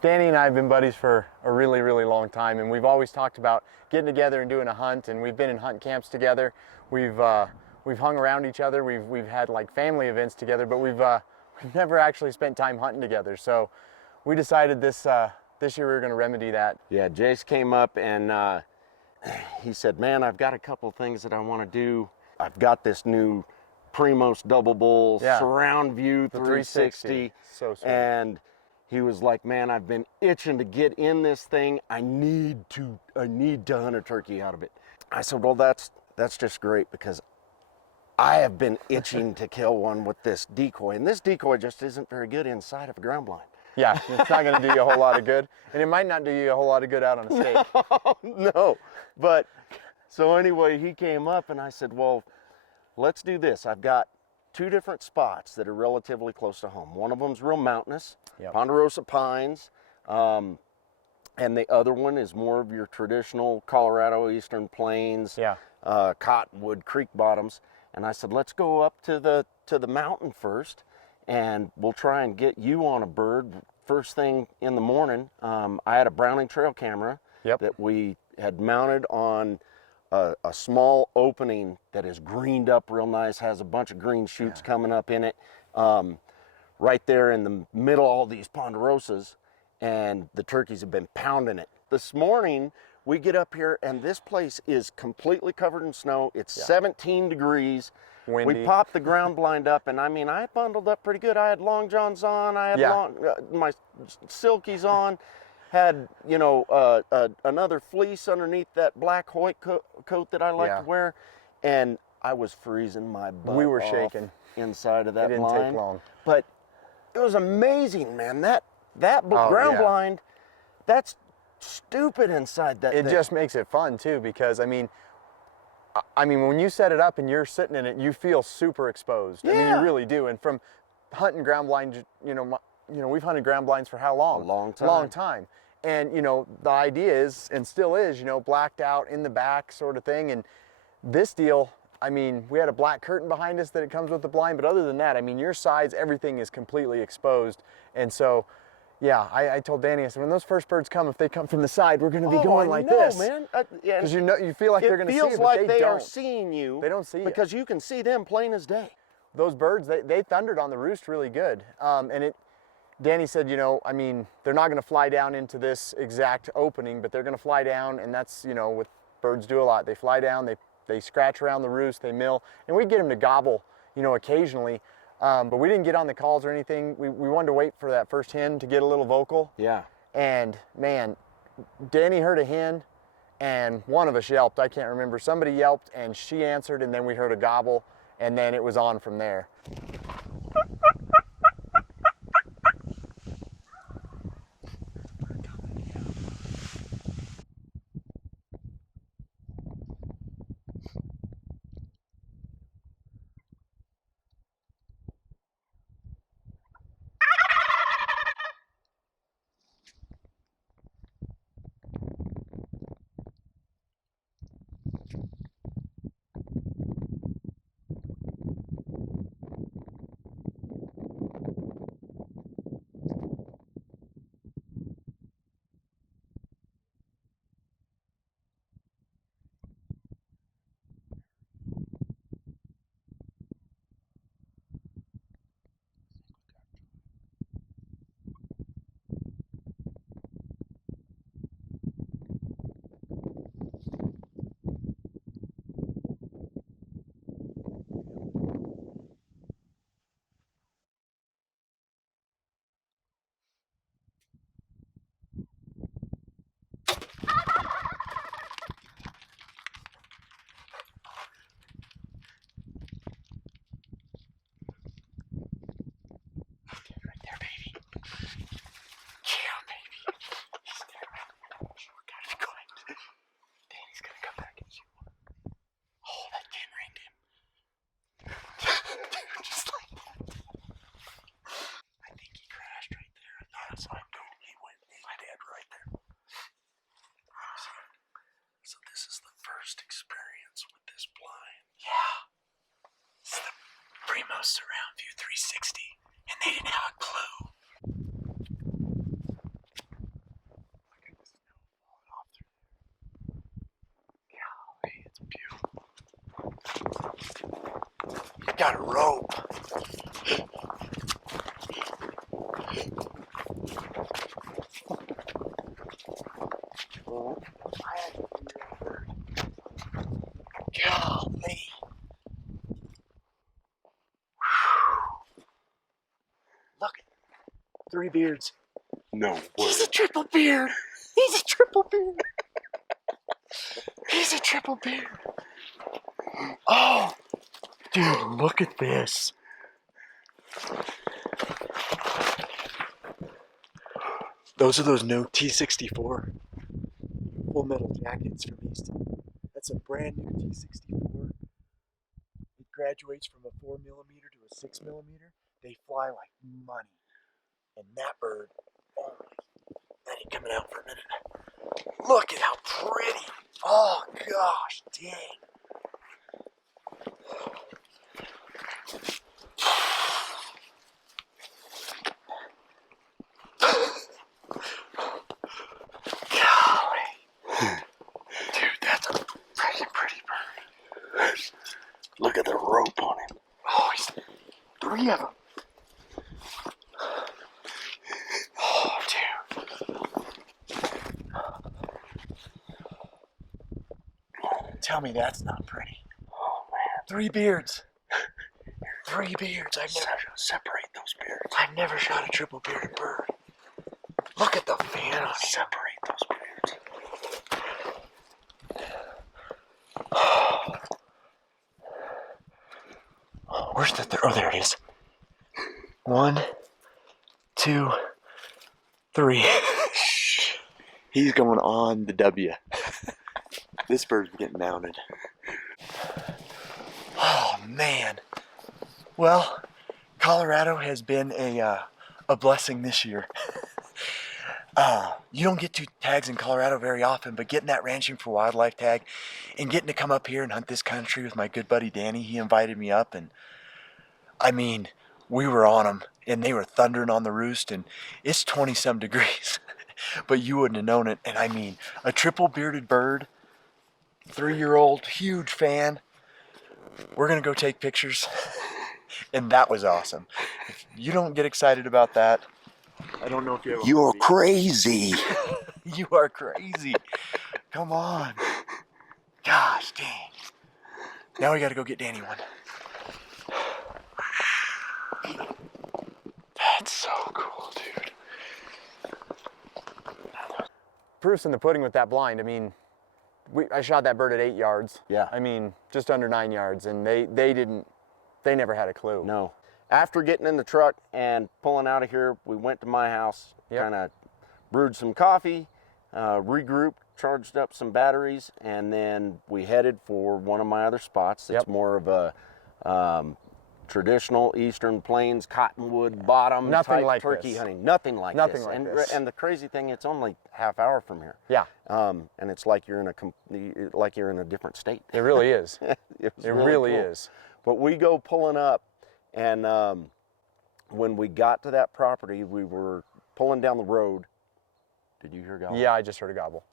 Danny and I have been buddies for a really, really long time, and we've always talked about getting together and doing a hunt, and we've been in hunt camps together. We've hung around each other. We've had like family events together, but we've never actually spent time hunting together. So we decided this year we were going to remedy that. Yeah, Jace came up and he said, man, I've got a couple things that I want to do. I've got this new Primos double bull surround view 360. So sweet. And he was like, man, I've been itching to get in this thing. I need to hunt a turkey out of it. I said, well, that's just great, because I have been itching to kill one with this decoy, and this decoy just isn't very good inside of a ground blind. Yeah, it's not going to do you a whole lot of good, and it might not do you a whole lot of good out on a stake. No, but so anyway, he came up and I said, well, let's do this. I've got two different spots that are relatively close to home. One of them's real mountainous, ponderosa pines, and the other one is more of your traditional Colorado Eastern Plains, cottonwood, creek bottoms. And I said, let's go up to the mountain first, and we'll try and get you on a bird first thing in the morning. I had a Browning trail camera that we had mounted on a small opening that is greened up real nice, has a bunch of green shoots coming up in it, right there in the middle of all these ponderosas, and the turkeys have been pounding it. This morning, we get up here and this place is completely covered in snow. It's 17 degrees. Windy. We popped the ground blind up, and I mean, I bundled up pretty good. I had long johns on, I had my silkies on, had, you know, another fleece underneath that black Hoyt coat that I like to wear, and I was freezing my butt We were off shaking inside of that blind. It didn't take long. But it was amazing, man. That ground blind, that's stupid inside that thing. It just makes it fun too, because I mean, when you set it up and you're sitting in it, you feel super exposed. I mean, you really do. And from hunting ground blinds, you know, we've hunted ground blinds for how long? A long time. Long time. And you know, the idea is, and still is, you know, blacked out in the back sort of thing. And this deal, I mean, we had a black curtain behind us that it comes with the blind, but other than that, I mean, your sides, everything is completely exposed. And so, yeah, I told Danny, I said, when those first birds come, if they come from the side, we're going to be going like this. Man. Because you feel like they're going to see you, it feels but like they don't. are seeing you. They don't see you. Because you can see them plain as day. Those birds, they thundered on the roost really good. Danny said, you know, I mean, they're not going to fly down into this exact opening, but they're going to fly down, and that's, you know, what birds do a lot. They fly down, they scratch around the roost, they mill, and we get them to gobble, you know, occasionally. But we didn't get on the calls or anything. We wanted to wait for that first hen to get a little vocal. Yeah. And man, Danny heard a hen, and one of us yelped. I can't remember. Somebody yelped, and she answered, and then we heard a gobble, and then it was on from there. Golly. Look, 3 beards. No way. He's a triple beard. He's a triple beard. He's a triple beard. Oh, dude, look at this. Those are those new T64 full metal jackets from Easton. That's a brand new T64. It graduates from a 4mm to a 6mm. They fly like money. And that bird, oh, that ain't coming out for a minute. Look at how pretty. Oh gosh, dang. Golly. Dude, that's a freaking pretty bird. Look at the rope on him. Oh, he's 3 of them. Oh, dude. Tell me that's not pretty. Oh man. 3 beards. 3 beards. Separate those beards. I've never shot a triple bearded bird. Look at the fan on him. Separate those beards. Where's the third? Oh, there it is. 1, 2, 3. He's going on the W. This bird's getting mounted. Oh man. Well, Colorado has been a blessing this year. You don't get to tags in Colorado very often, but getting that Ranching for Wildlife tag and getting to come up here and hunt this country with my good buddy Danny, he invited me up, and I mean, we were on them and they were thundering on the roost, and it's 20-some degrees, but you wouldn't have known it. And I mean, a triple bearded bird, 3-year-old, huge fan. We're gonna go take pictures, and that was awesome. If you don't get excited about that, I don't know if you ever. You're crazy. You are crazy. Come on. Gosh dang. Now we gotta go get Danny one. That's so cool, dude. Proof's in the pudding with that blind. I mean, I shot that bird at 8 yards. Yeah. I mean, just under 9 yards, and they never had a clue. No. After getting in the truck and pulling out of here, we went to my house, kind of brewed some coffee, regrouped, charged up some batteries, and then we headed for one of my other spots. It's more of a traditional Eastern Plains cottonwood bottom Nothing type like turkey this. hunting. Nothing like Nothing this. like this. And the crazy thing, it's only half hour from here. Yeah. And it's like you're in a different state. It really is. It really cool. is. But we go pulling up, and when we got to that property, we were pulling down the road. Did you hear a gobble? Yeah, I just heard a gobble.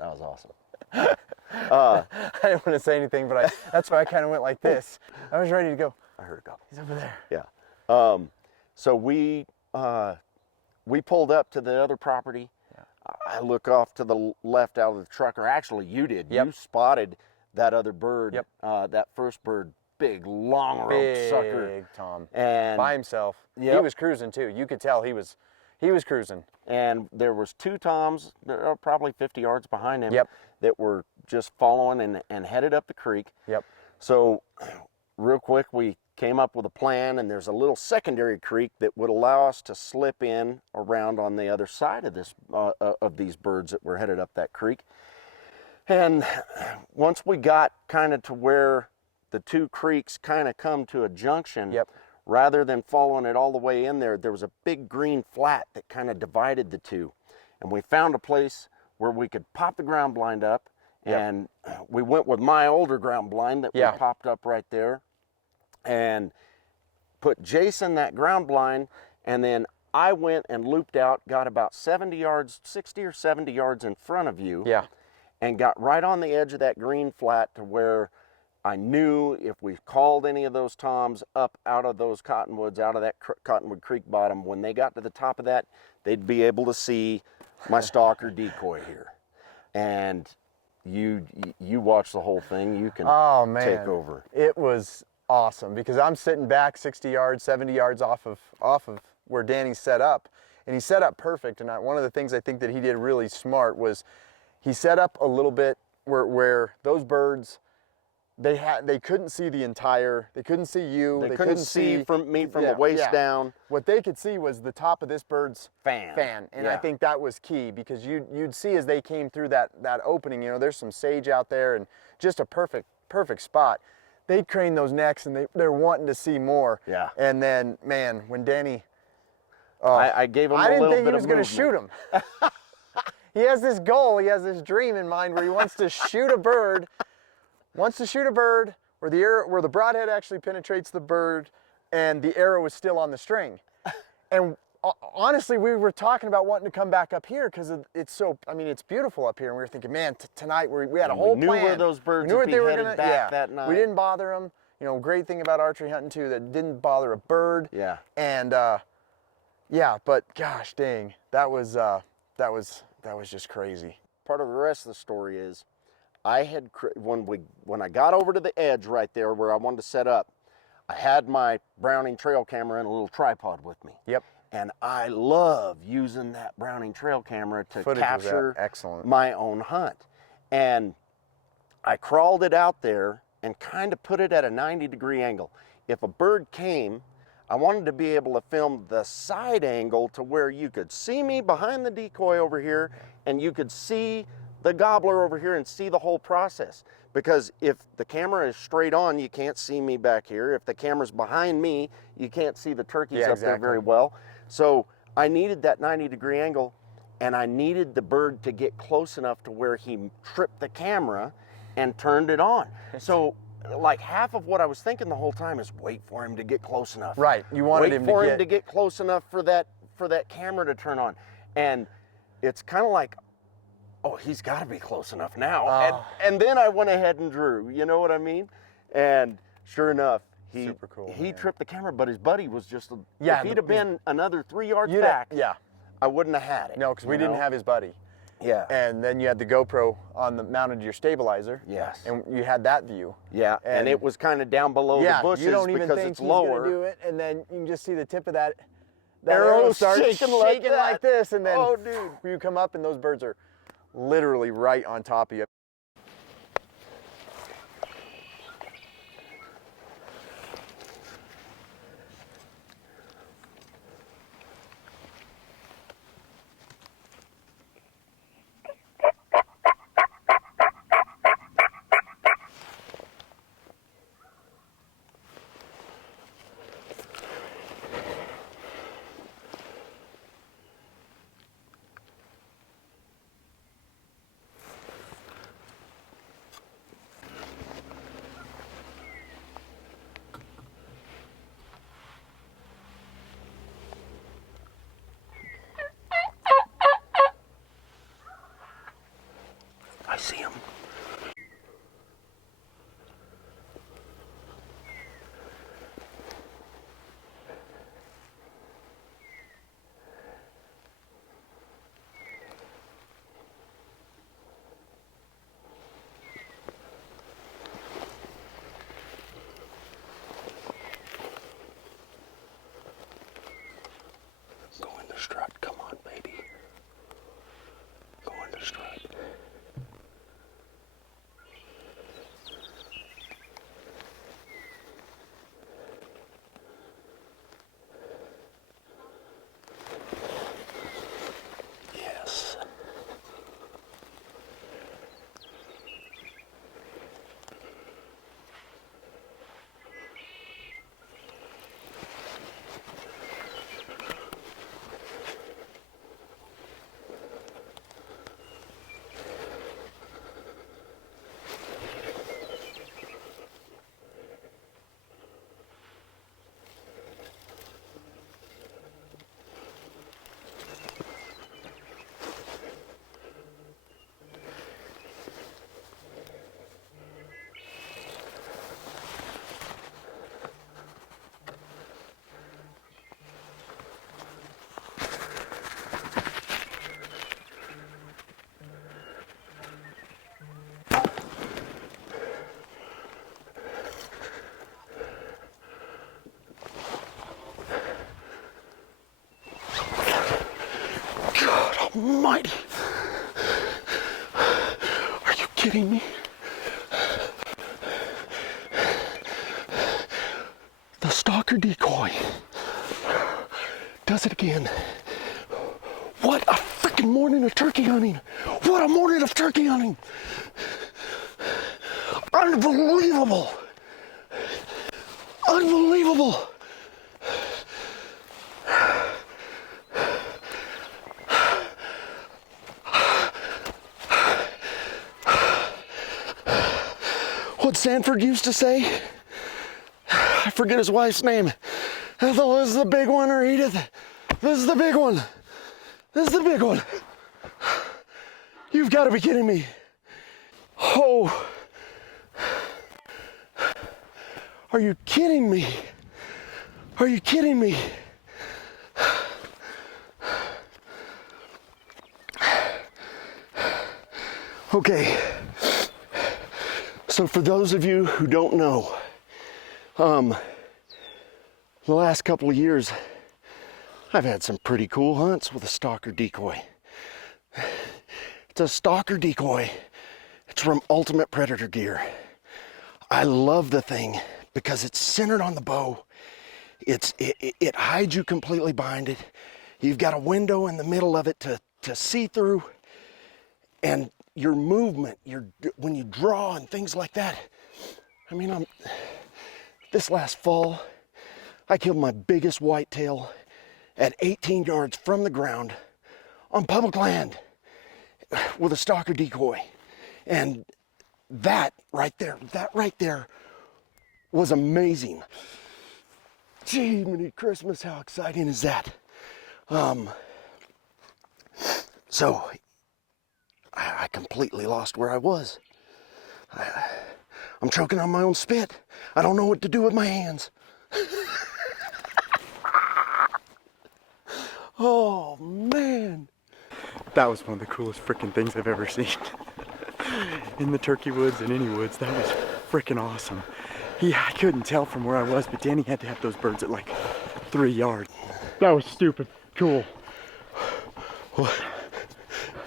That was awesome. I didn't want to say anything, but that's why I kind of went like this. I was ready to go. I heard a gobble. He's over there. Yeah. So we pulled up to the other property. Yeah. I look off to the left out of the truck, or actually you did. Yep. You spotted that other bird, Yep. that first bird, big, long rope sucker. Big Tom. And by himself. Yep. He was cruising too. You could tell he was cruising. And there was 2 toms, probably 50 yards behind him, Yep. that were just following and headed up the creek. Yep. So real quick, we came up with a plan, and there's a little secondary creek that would allow us to slip in around on the other side of this of these birds that were headed up that creek. And once we got kind of to where the 2 creeks kind of come to a junction, Yep. rather than following it all the way in there, there was a big green flat that kind of divided the 2. And we found a place where we could pop the ground blind up, and we went with my older ground blind that we popped up right there, and put Jace in that ground blind, and then I went and looped out, got about 70 yards, 60 or 70 yards in front of you, and got right on the edge of that green flat to where I knew if we called any of those toms up out of those cottonwoods, out of that Cottonwood Creek bottom, when they got to the top of that, they'd be able to see my Stalker Decoy here. and you watch the whole thing. You can Oh man, take over. It was awesome because I'm sitting back 60 yards, 70 yards off of where Danny set up, and he set up perfect. And one of the things I think that he did really smart was he set up a little bit where those birds, they couldn't see the entire, they couldn't see you. They couldn't see from me from the waist down. What they could see was the top of this bird's fan. And I think that was key because you'd see as they came through that opening, you know, there's some sage out there and just a perfect spot. They'd crane those necks and they're wanting to see more. Yeah. And then, man, when Danny, I gave him a little bit of movement. I didn't think he was going to shoot him. He has this goal, he has this dream in mind where he wants to shoot a bird, where the broadhead actually penetrates the bird and the arrow is still on the string. And honestly, we were talking about wanting to come back up here because it's so, I mean, it's beautiful up here. And we were thinking, man, tonight we had a whole plan. We knew where those birds would be headed back that night. We didn't bother them. You know, great thing about archery hunting too, that didn't bother a bird. Yeah. And yeah, but gosh dang, that was just crazy. Part of the rest of the story is, when I got over to the edge right there where I wanted to set up, I had my Browning trail camera and a little tripod with me. Yep. And I love using that Browning trail camera to capture my own hunt. And I crawled it out there and kind of put it at a 90-degree angle. If a bird came, I wanted to be able to film the side angle to where you could see me behind the decoy over here and you could see the gobbler over here and see the whole process. Because if the camera is straight on, you can't see me back here. If the camera's behind me, you can't see the turkeys up there very well. So I needed that 90-degree angle, and I needed the bird to get close enough to where he tripped the camera and turned it on. So like half of what I was thinking the whole time is wait for him to get close enough. Right, you wanted him to get close enough for that camera to turn on. And it's kind of like, oh, he's got to be close enough now. And then I went ahead and drew, you know what I mean? And sure enough, he tripped the camera, but his buddy was just, if he'd have been another 3 yards back, I wouldn't have had it. No, because we didn't have his buddy. Yeah. And then you had the GoPro mounted to your stabilizer. Yes. And you had that view. Yeah, and it was kind of down below the bushes you don't even because think it's he's lower. Gonna do it, and then you can just see the tip of that arrow start shaking like this, and then you come up and those birds are literally right on top of you. almighty. Are you kidding me? The Stalker Decoy does it again. What a freaking morning of turkey hunting. What a morning of turkey hunting. Unbelievable. Unbelievable. What Sanford used to say, I forget his wife's name. Ethel, this is the big one, or Edith, this is the big one. This is the big one. You've got to be kidding me. Oh. Are you kidding me? Are you kidding me? Okay. So for those of you who don't know, the last couple of years, I've had some pretty cool hunts with a Stalker Decoy. It's a Stalker Decoy. It's from Ultimate Predator Gear. I love the thing because it's centered on the bow. It hides you completely behind it. You've got a window in the middle of it to see through, and your movement, when you draw and things like that. I mean, this last fall, I killed my biggest whitetail at 18 yards from the ground on public land with a Stalker Decoy. And that right there was amazing. Gee, mini Christmas, how exciting is that? So I completely lost where I was. I'm choking on my own spit. I don't know what to do with my hands. Oh, man. That was one of the coolest freaking things I've ever seen. In the turkey woods and any woods, that was freaking awesome. I couldn't tell from where I was, but Danny had to have those birds at like 3 yards. That was stupid cool.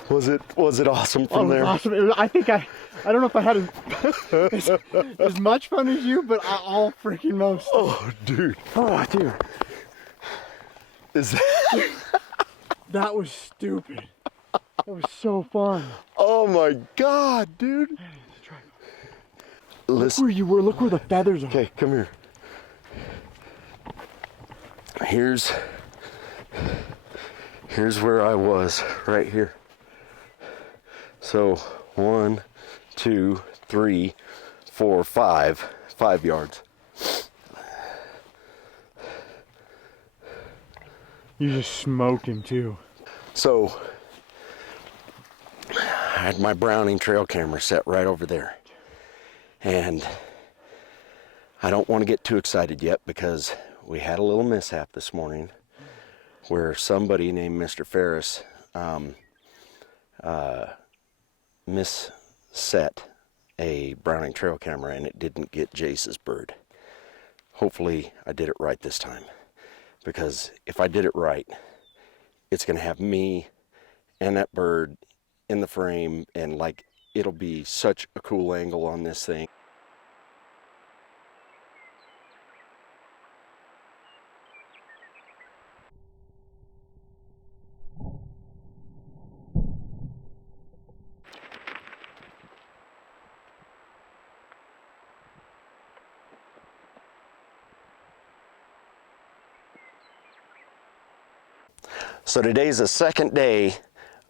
Was it awesome from there? Awesome. I think I don't know if I had as much fun as you, but all freaking most. Oh, dude. Oh, dude. Is that? That was stupid. That was so fun. Oh my God, dude. Look where you were. Look where the feathers are. Okay, come here. Here's where I was, right here. So 1, 2, 3, 4, 5 yards. You just smoked him too. So I had my Browning trail camera set right over there. And I don't want to get too excited yet because we had a little mishap this morning where somebody named Mr. Farris misset a Browning trail camera and it didn't get Jace's bird. Hopefully I did it right this time, because if I did it right, it's going to have me and that bird in the frame, and like it'll be such a cool angle on this thing. So today's the second day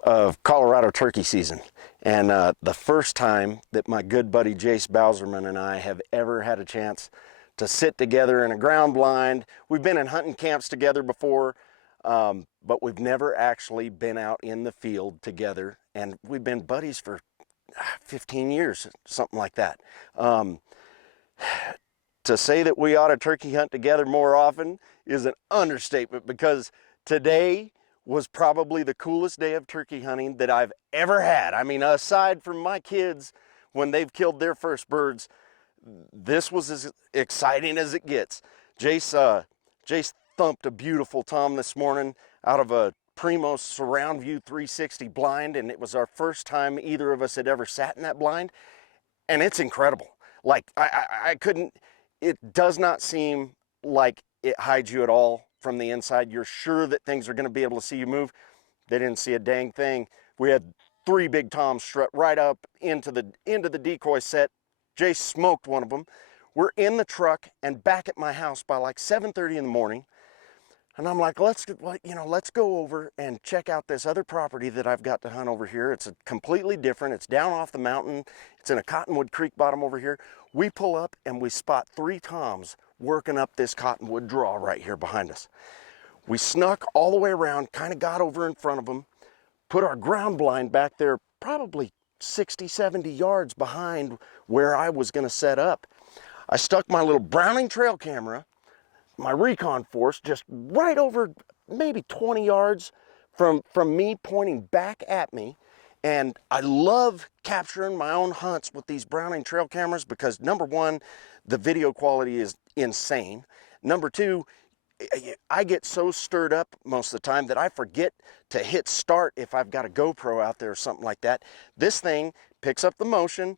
of Colorado turkey season, and the first time that my good buddy Jace Bauserman and I have ever had a chance to sit together in a ground blind. We've been in hunting camps together before, but we've never actually been out in the field together, and we've been buddies for 15 years, something like that. To say that we ought to turkey hunt together more often is an understatement, because today was probably the coolest day of turkey hunting that I've ever had. I mean, aside from my kids when they've killed their first birds, this was as exciting as it gets. Jace thumped a beautiful tom this morning out of a Primo surround view 360 blind, and it was our first time either of us had ever sat in that blind, and it's incredible. Like I couldn't, it does not seem like it hides you at all from the inside. You're sure that things are going to be able to see you move. They didn't see a dang thing. We had 3 big toms strut right up into the decoy set. Jace smoked one of them. We're in the truck and back at my house by like 7:30 in the morning. And I'm like, let's go over and check out this other property that I've got to hunt over here. It's completely different. It's down off the mountain. It's in a cottonwood creek bottom over here. We pull up and we spot 3 toms working up this cottonwood draw right here behind us. We snuck all the way around, kind of got over in front of them, put our ground blind back there probably 60, 70 yards behind where I was going to set up. I stuck my little Browning trail camera, my recon force, just right over maybe 20 yards from me pointing back at me. And I love capturing my own hunts with these Browning trail cameras because number one, the video quality is insane. Number two, I get so stirred up most of the time that I forget to hit start if I've got a GoPro out there or something like that. This thing picks up the motion,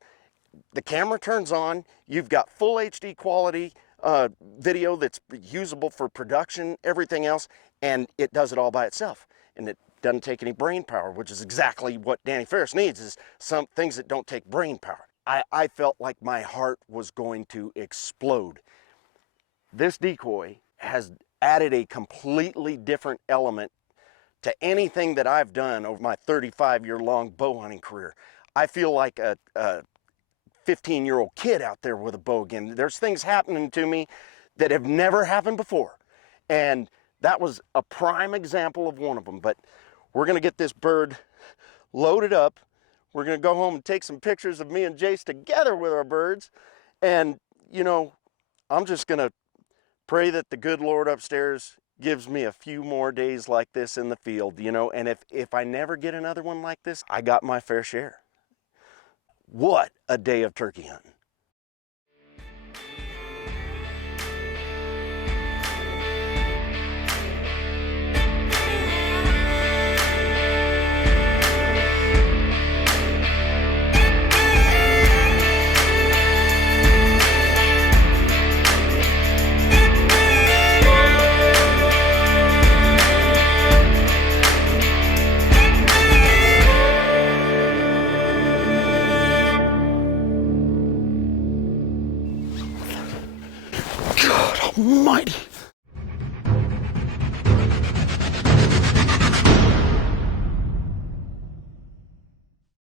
the camera turns on, you've got full HD quality video that's usable for production, everything else, and it does it all by itself. And it doesn't take any brain power, which is exactly what Danny Farris needs, is some things that don't take brain power. I felt like my heart was going to explode. This decoy has added a completely different element to anything that I've done over my 35-year-long bow hunting career. I feel like a 15-year-old kid out there with a bow again. There's things happening to me that have never happened before. And that was a prime example of one of them. But we're gonna get this bird loaded up. We're gonna go home and take some pictures of me and Jace together with our birds. And, you know, I'm just gonna pray that the good Lord upstairs gives me a few more days like this in the field, you know, and if I never get another one like this, I got my fair share. What a day of turkey hunting.